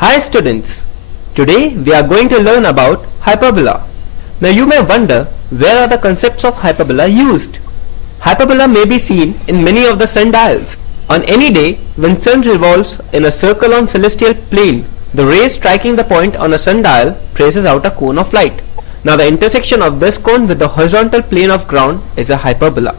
Hi students, today we are going to learn about hyperbola. Now you may wonder, where are the concepts of hyperbola used? Hyperbola may be seen in many of the sundials. On any day when sun revolves in a circle on celestial plane, the rays striking the point on a sundial traces out a cone of light. Now the intersection of this cone with the horizontal plane of ground is a hyperbola.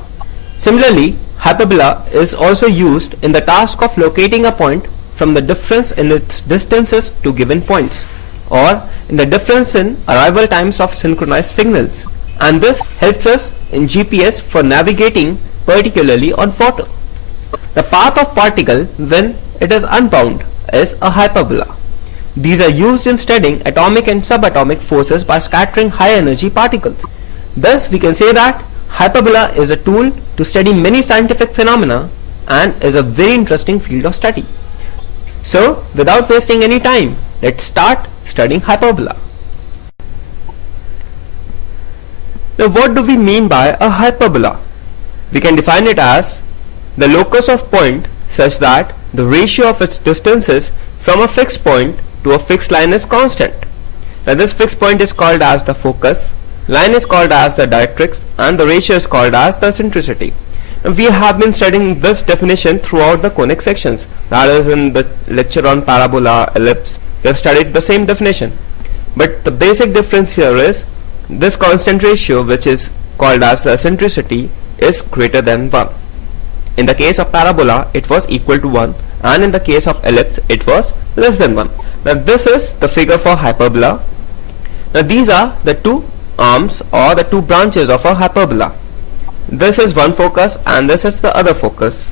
Similarly, hyperbola is also used in the task of locating a point from the difference in its distances to given points, or in the difference in arrival times of synchronized signals, and this helps us in GPS for navigating, particularly on water. The path of particle when it is unbound is a hyperbola. These are used in studying atomic and subatomic forces by scattering high energy particles. Thus we can say that hyperbola is a tool to study many scientific phenomena and is a very interesting field of study. So, without wasting any time, let's start studying hyperbola. Now, what do we mean by a hyperbola? We can define it as the locus of point such that the ratio of its distances from a fixed point to a fixed line is constant. Now, this fixed point is called as the focus, line is called as the directrix, and the ratio is called as the eccentricity. We have been studying this definition throughout the conic sections, that is in the lecture on parabola, ellipse. We have studied the same definition, but the basic difference here is this constant ratio, which is called as the eccentricity, is greater than 1. In the case of parabola it was equal to 1, and in the case of ellipse it was less than 1. Now this is the figure for hyperbola. Now these are the two arms or the two branches of a hyperbola. This is one focus and this is the other focus.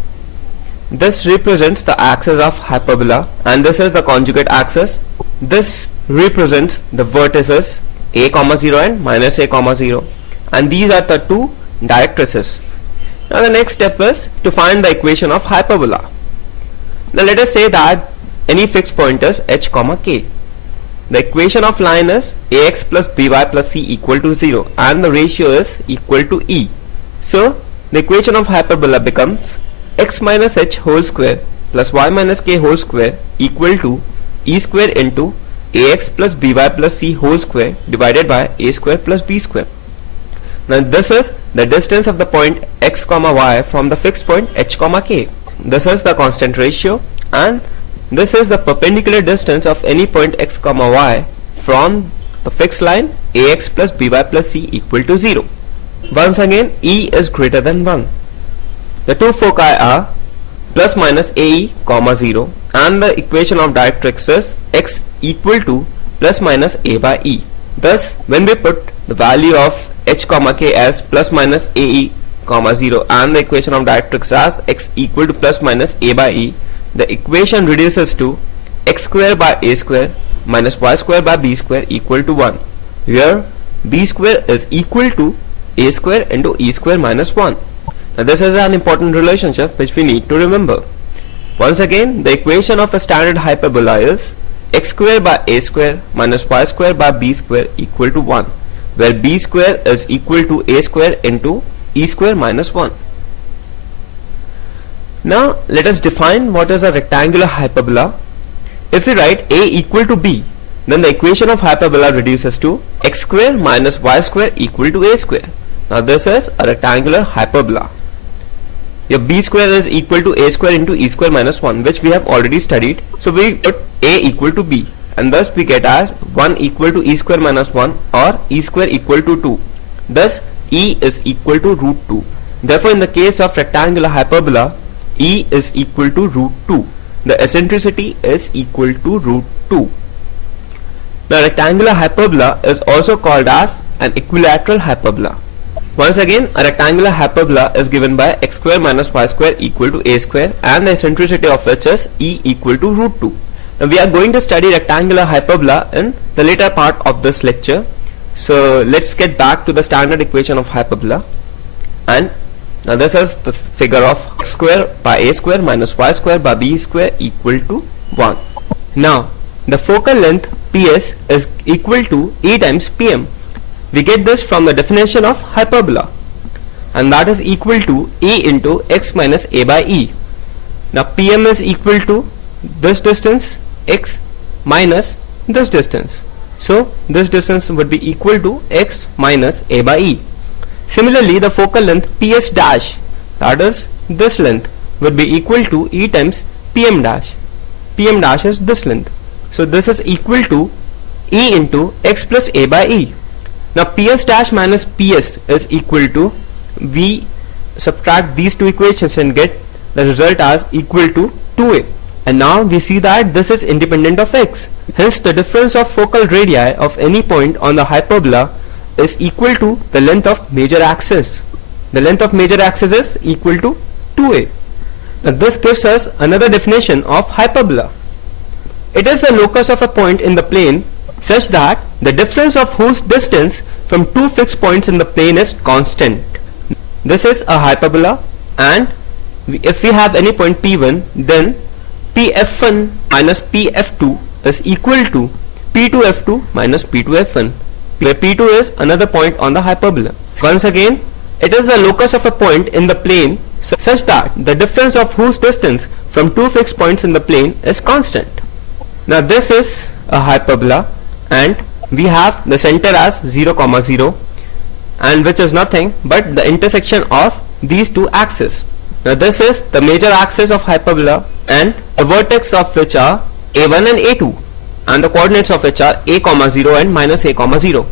This represents the axis of hyperbola and this is the conjugate axis. This represents the vertices a, 0 and minus a, 0, and these are the two directrices. Now the next step is to find the equation of hyperbola. Now let us say that any fixed point is h, k. The equation of line is ax plus by plus c equal to 0 and the ratio is equal to e. So the equation of hyperbola becomes x minus h whole square plus y minus k whole square equal to e square into ax plus by plus c whole square divided by a square plus b square. Now this is the distance of the point x, y from the fixed point h, k. This is the constant ratio and this is the perpendicular distance of any point x, y from the fixed line ax plus by plus c equal to 0. Once again, e is greater than 1. The two foci are plus minus ae, 0, and the equation of directrix is x equal to plus minus a by e. Thus, when we put the value of h, k as plus minus ae, 0 and the equation of directrix as x equal to plus minus a by e, the equation reduces to x square by a square minus y square by b square equal to 1, where b square is equal to a square into e square minus 1. Now this is an important relationship which we need to remember. Once again, the equation of a standard hyperbola is x square by a square minus y square by b square equal to 1, where b square is equal to a square into e square minus 1. Now let us define what is a rectangular hyperbola. If we write a equal to b, then the equation of hyperbola reduces to x square minus y square equal to a square. Now this is a rectangular hyperbola. Your b square is equal to a square into e square minus 1, which we have already studied. So we put a equal to b and thus we get as 1 equal to e square minus 1 or e square equal to 2. Thus e is equal to root 2. Therefore in the case of rectangular hyperbola, e is equal to root 2. The eccentricity is equal to root 2. Now rectangular hyperbola is also called as an equilateral hyperbola. Once again, a rectangular hyperbola is given by x square minus y square equal to a square and the eccentricity of which is e equal to root 2. Now we are going to study rectangular hyperbola in the later part of this lecture. So let's get back to the standard equation of hyperbola, and now this is the figure of x square by a square minus y square by b square equal to 1. Now the focal length ps is equal to e times pm. We get this from the definition of hyperbola, and that is equal to e into x minus a by e. Now pm is equal to this distance x minus this distance. So this distance would be equal to x minus a by e. Similarly, the focal length ps dash, that is this length, would be equal to e times pm dash. Pm dash is this length. So this is equal to e into x plus a by e. Now ps dash minus ps is equal to, we subtract these two equations and get the result as equal to 2a. And now we see that this is independent of x. Hence the difference of focal radii of any point on the hyperbola is equal to the length of major axis. The length of major axis is equal to 2a. Now this gives us another definition of hyperbola. It is the locus of a point in the plane such that the difference of whose distance from two fixed points in the plane is constant. This is a hyperbola, and if we have any point P1, then Pf1 minus Pf2 is equal to P2F2 minus P2F1, where P2 is another point on the hyperbola. Once again, it is the locus of a point in the plane such that the difference of whose distance from two fixed points in the plane is constant. Now this is a hyperbola, and we have the center as 0, 0, and which is nothing but the intersection of these two axes. Now this is the major axis of hyperbola, and the vertex of which are a1 and a2, and the coordinates of which are a, 0 and minus a, 0.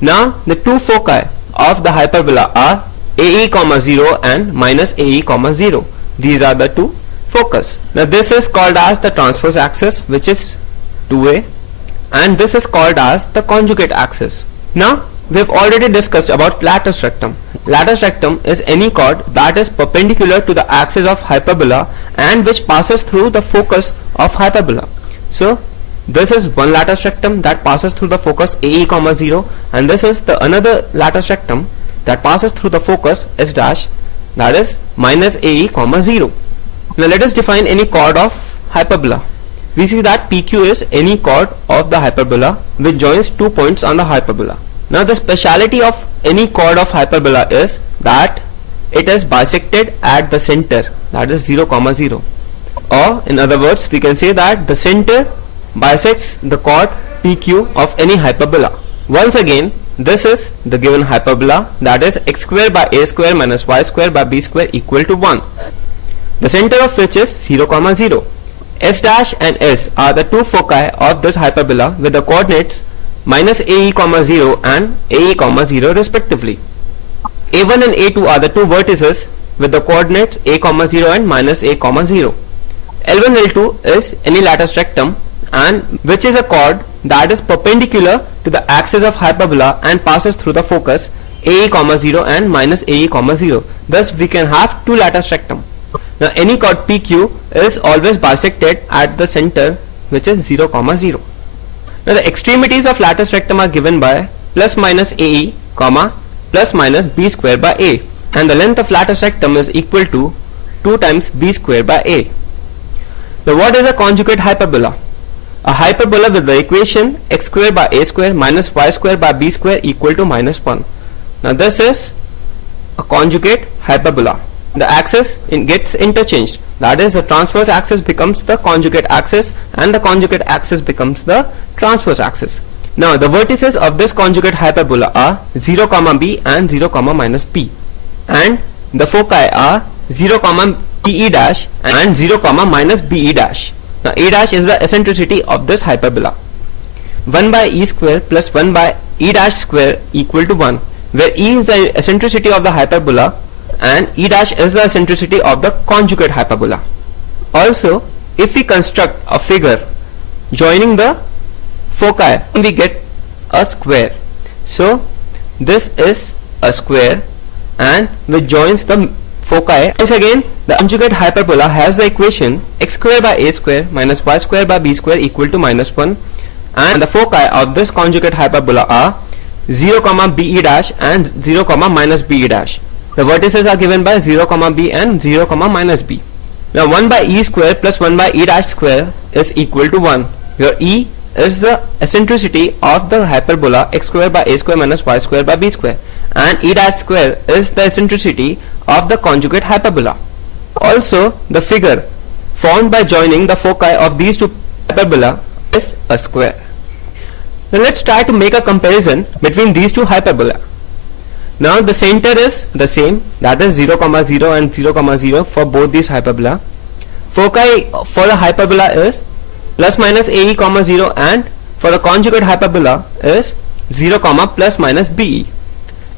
Now the two foci of the hyperbola are ae, 0 and minus ae, 0. These are the two focus. Now this is called as the transverse axis, which is 2a, and this is called as the conjugate axis. Now we have already discussed about latus rectum. Latus rectum is any chord that is perpendicular to the axis of hyperbola and which passes through the focus of hyperbola. So this is one latus rectum that passes through the focus ae, 0, and this is the another latus rectum that passes through the focus s dash, that is minus ae, 0. Now let us define any chord of hyperbola. We see that PQ is any chord of the hyperbola which joins two points on the hyperbola. Now the speciality of any chord of hyperbola is that it is bisected at the center, that is 0, 0. Or in other words, we can say that the center bisects the chord PQ of any hyperbola. Once again, this is the given hyperbola, that is x square by a square minus y square by b square equal to 1. The center of which is 0, 0. S dash and S are the two foci of this hyperbola with the coordinates minus ae, 0 and ae, 0 respectively. A1 and A2 are the two vertices with the coordinates a, 0 and minus a, 0. L1, L2 is any latus rectum, and which is a chord that is perpendicular to the axis of hyperbola and passes through the focus ae, 0 and minus ae, 0. Thus we can have two latus rectum. Now any chord PQ is always bisected at the center, which is 0, 0. Now the extremities of latus rectum are given by plus minus ae, plus minus b square by a, and the length of latus rectum is equal to 2 times b square by a. Now what is a conjugate hyperbola? A hyperbola with the equation x square by a square minus y square by b square equal to minus 1. Now this is a conjugate hyperbola. The axis gets interchanged, that is the transverse axis becomes the conjugate axis and the conjugate axis becomes the transverse axis. Now the vertices of this conjugate hyperbola are 0, b and 0, minus b, and the foci are 0, be dash and 0, minus be dash. Now a dash is the eccentricity of this hyperbola. 1 by e square plus 1 by e dash square equal to 1, where e is the eccentricity of the hyperbola and e dash is the eccentricity of the conjugate hyperbola. Also, if we construct a figure joining the foci, we get a square. So this is a square and which joins the foci. Once again, the conjugate hyperbola has the equation x square by a square minus y square by b square equal to minus 1, and the foci of this conjugate hyperbola are 0, be dash and 0, minus be dash. The vertices are given by 0, b and 0, minus b. Now 1 by e square plus 1 by e dash square is equal to 1, where e is the eccentricity of the hyperbola x square by a square minus y square by b square, and e dash square is the eccentricity of the conjugate hyperbola. Also, the figure formed by joining the foci of these two hyperbola is a square. Now let's try to make a comparison between these two hyperbola. Now the center is the same, that is 0, 0 and 0, 0 for both these hyperbola. Foci for the hyperbola is plus minus AE, 0 and for the conjugate hyperbola is 0, plus minus BE.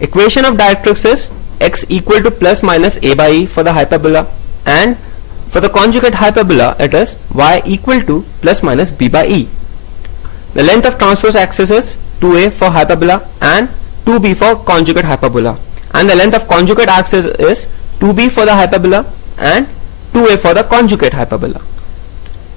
Equation of directrix is x equal to plus minus A by E for the hyperbola, and for the conjugate hyperbola it is y equal to plus minus B by E. The length of transverse axis is 2a for hyperbola and 2b for conjugate hyperbola, and the length of conjugate axis is 2b for the hyperbola and 2a for the conjugate hyperbola.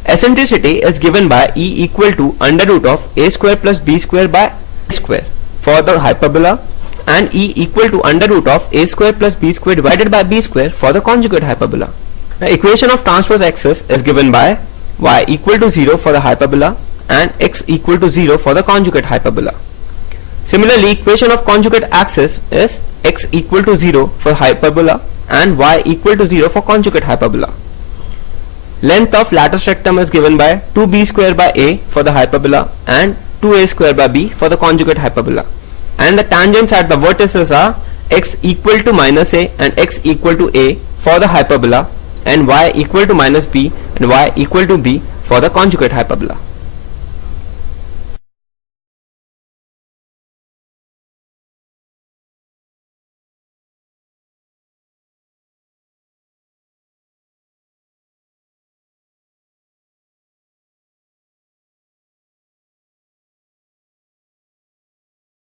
Eccentricity is given by E equal to under root of a square plus b square by a square for the hyperbola, and E equal to under root of a square plus b square divided by b square for the conjugate hyperbola. The equation of transverse axis is given by y equal to 0 for the hyperbola and x equal to 0 for the conjugate hyperbola. Similarly, equation of conjugate axis is x equal to 0 for hyperbola and y equal to 0 for conjugate hyperbola. Length of lattice rectum is given by 2b square by a for the hyperbola and 2a square by b for the conjugate hyperbola. And the tangents at the vertices are x equal to minus a and x equal to a for the hyperbola, and y equal to minus b and y equal to b for the conjugate hyperbola.